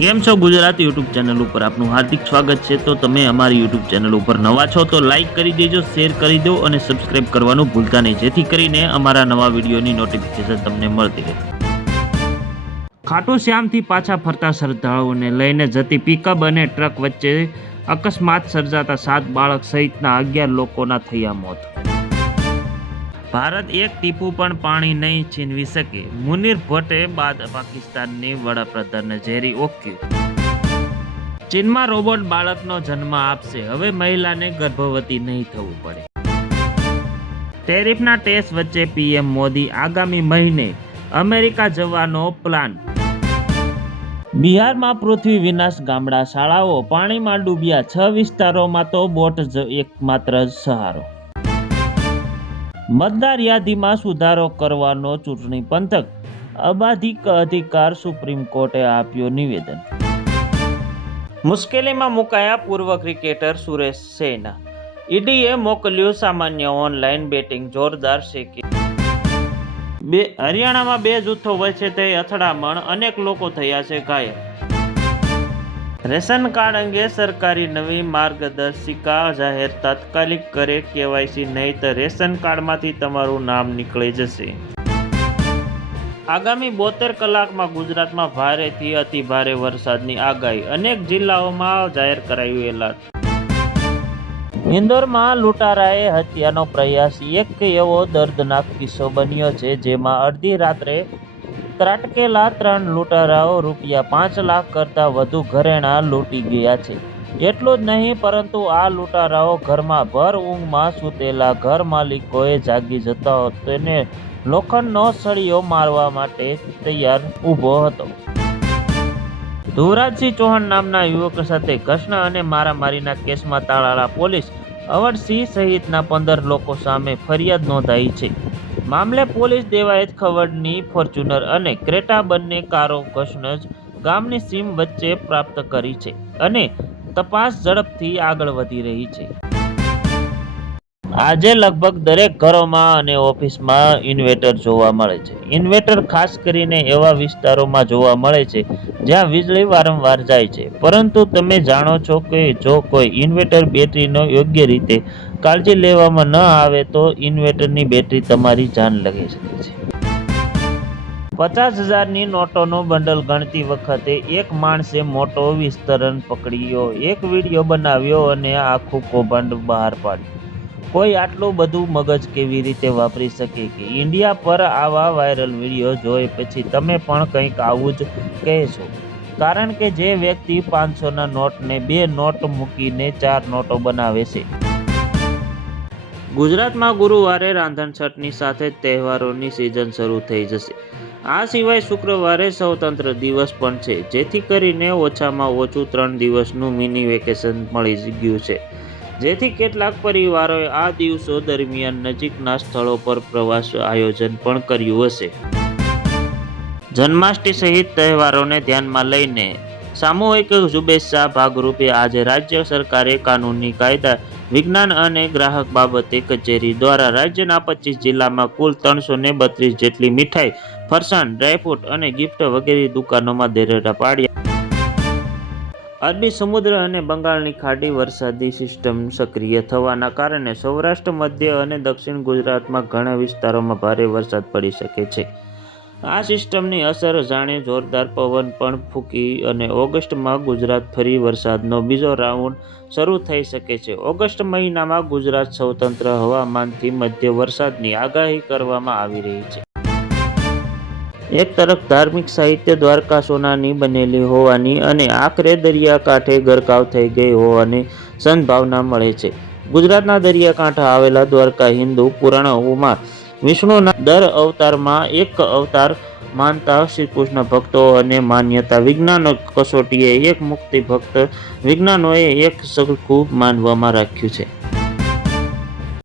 કેમ છો Gujarat YouTube channel ઉપર આપનું હાર્દિક સ્વાગત છે। તો તમે અમારી યુટ્યુબ ચેનલ ઉપર નવા છો તો લાઈક કરી દેજો, શેર કરી દો અને સબસ્ક્રાઇબ કરવાનું ભૂલતા નહીં, જેથી કરીને અમારા નવા વિડીયોની નોટિફિકેશન તમને મળતી રહે। ખાટુ શ્યામથી પાછા ફરતા શ્રદ્ધાળુઓને લઈને જતી પિકઅપ અને ટ્રક વચ્ચે અકસ્માત સર્જાતા 7 બાળક સહિતના 11 લોકોના થયા મોત। ભારત એક ટીપું પણ પાણી નહીં છીનવી શકે, મુનીર ભટ્ટે બાદ પાકિસ્તાનની વડાપ્રધાનને ઝેરી ઓક્યું। ચીનમાં રોબોટ બાળકનો જન્મ આપશે, હવે મહિલાને ગર્ભવતી નહીં થવું પડે। ટેરિફના ટેક્સ વચ્ચે પીએમ મોદી આગામી મહિને અમેરિકા જવાનો પ્લાન। બિહારમાં પૃથ્વી વિનાશ, ગામડા શાળાઓ પાણીમાં ડૂબ્યા, 6 વિસ્તારોમાં તો બોટ જ એકમાત્ર સહારો। મતદાર યાદીમાં સુધારો કરવાનો ચૂંટણી પંથક, અબાધિક અધિકાર, સુપ્રીમ કોર્ટે આપ્યો નિવેદન। મુશ્કેલીમાં મુકાયા પૂર્વ ક્રિકેટર સુરેશ રૈના, ઈડીએ મોકલ્યું સામાન્ય ઓનલાઈન બેટિંગ જોરદાર શેકી। હરિયાણામાં 2 જૂથો વચ્ચે થઈ અથડામણ, અનેક લોકો થયા છે ઘાયલ। રેશન કાર્ડ અંગે સરકારી નવી માર્ગદર્શિકા જાહેર, તાત્કાલિક કરે કેવાયસી, નહીં તો રેશન કાર્ડમાંથી તમારું નામ નીકળી જશે। આગામી 72 કલાકમાં ગુજરાતમાં ભારેથી અતિભારે વરસાદની આગાહી, અનેક જિલ્લાઓમાં જાહેર કરાયું એલર્ટ। ઇન્દોરમાં લૂંટારાએ હત્યાનો પ્રયાસ, એક એવો દર્દનાક કિસ્સો બન્યો છે જેમાં અડધી રાત્રે ત્રાટકેલા 3 લૂંટારાઓ ₹5 લાખ કરતાં વધુ ઘરેણાં લૂંટી ગયા છે। એટલું જ નહીં, પરંતુ આ લૂંટારાઓ ઘરમાં ભર ઊંઘમાં સૂતેલા ઘર માલિકોએ જાગી જતા તેને લોખંડનો સળિયો મારવા માટે તૈયાર ઊભો હતો। ધુવરાજસિંહ ચૌહાણ નામના યુવક સાથે ઘર્ષણ અને મારામારીના કેસમાં તાલાળા પોલીસ, અવડસિંહ સહિતના 15 લોકો સામે ફરિયાદ નોંધાઈ છે। મામલે પોલીસ દેવાયત ખવડની ફોર્ચ્યુનર અને ક્રેટા બંને કારો ઘસણજ ગામની સીમ વચ્ચે પ્રાપ્ત કરી છે અને તપાસ ઝડપથી આગળ વધી રહી છે। આજે લગભગ દરેક ઘરોમાં અને ઓફિસમાં ઇન્વર્ટર જોવા મળે છે। ઇન્વર્ટર ખાસ કરીને એવા વિસ્તારોમાં જોવા મળે છે જ્યાં વીજળી વારંવાર જાય છે, પરંતુ તમે જાણો છો કે જો કોઈ ઇન્વર્ટર બેટરીનો યોગ્ય રીતે કાળજી લેવામાં ન આવે તો ઇન્વર્ટરની બેટરી તમારી જાન લઈ શકે છે। 50,000ની નોટોનું બંડલ ગણતી વખતે એક માણસે મોટો વિસ્તરણ પકડ્યો, એક વિડીયો બનાવ્યો અને આખું કૌભાંડ બહાર પાડ્યું। કોઈ આટલું બધું મગજ કેવી રીતે વાપરી શકે કે ઇન્ડિયા પર આવા વાયરલ વિડીયો જોઈ પછી તમે પણ કંઈક આવું જ કહેશો, કારણ કે જે વ્યક્તિ 500ના નોટને 2 નોટ મૂકીને 4 નોટો બનાવે છે। ગુજરાતમાં ગુરુવારે રાંધણછઠની સાથે જ તહેવારોની સિઝન શરૂ થઈ જશે। આ સિવાય શુક્રવારે સ્વતંત્ર દિવસ પણ છે, જેથી કરીને ઓછામાં ઓછું 3 દિવસનું મિની વેકેશન મળી ગયું છે, જેથી કેટલાક પરિવારોએ આ દિવસો દરમિયાન નજીકના સ્થળો પર પ્રવાસ આયોજન પણ કર્યું હશે। જન્માષ્ટમી સહિત તહેવારોને ધ્યાનમાં લઈને સામૂહિક શુભેચ્છા ભાગરૂપે આજે રાજ્ય સરકારે કાનૂની કાયદા, વિજ્ઞાન અને ગ્રાહક બાબતે કચેરી દ્વારા રાજ્યના 25 જિલ્લામાં કુલ 332 જેટલી મીઠાઈ, ફરસાણ, ડ્રાયફ્રૂટ અને ગિફ્ટ વગેરે દુકાનોમાં દરોડા પાડ્યા। અરબી સમુદ્ર અને બંગાળની ખાડી વરસાદી સિસ્ટમ સક્રિય થવાના કારણે સૌરાષ્ટ્ર, મધ્ય અને દક્ષિણ ગુજરાતમાં ઘણા વિસ્તારોમાં ભારે વરસાદ પડી શકે છે। આ સિસ્ટમની અસર જાણે જોરદાર પવન પણ ફૂંકી અને ઓગસ્ટમાં ગુજરાત ફરી વરસાદનો બીજો રાઉન્ડ શરૂ થઈ શકે છે। ઓગસ્ટ મહિનામાં ગુજરાત સ્વતંત્ર હવામાનથી મધ્ય વરસાદની આગાહી કરવામાં આવી રહી છે। એક તરફ ધાર્મિક સાહિત્ય દ્વારકા સોનાની બનેલી હોવાની અને આખરે દરિયાકાંઠે ગરકાવ થઈ ગઈ હોવાની સદ્ભાવના મળે છે। ગુજરાતના દરિયાકાંઠે આવેલા દ્વારકા હિન્દુ પુરાણોમાં વિષ્ણુના દર અવતારમાં એક અવતાર માનતા શ્રીકૃષ્ણ ભક્તો અને માન્યતા વિજ્ઞાન કસોટીએ એક મુક્તિ ભક્ત વિજ્ઞાનોએ એક સરખું માનવામાં રાખ્યું છે।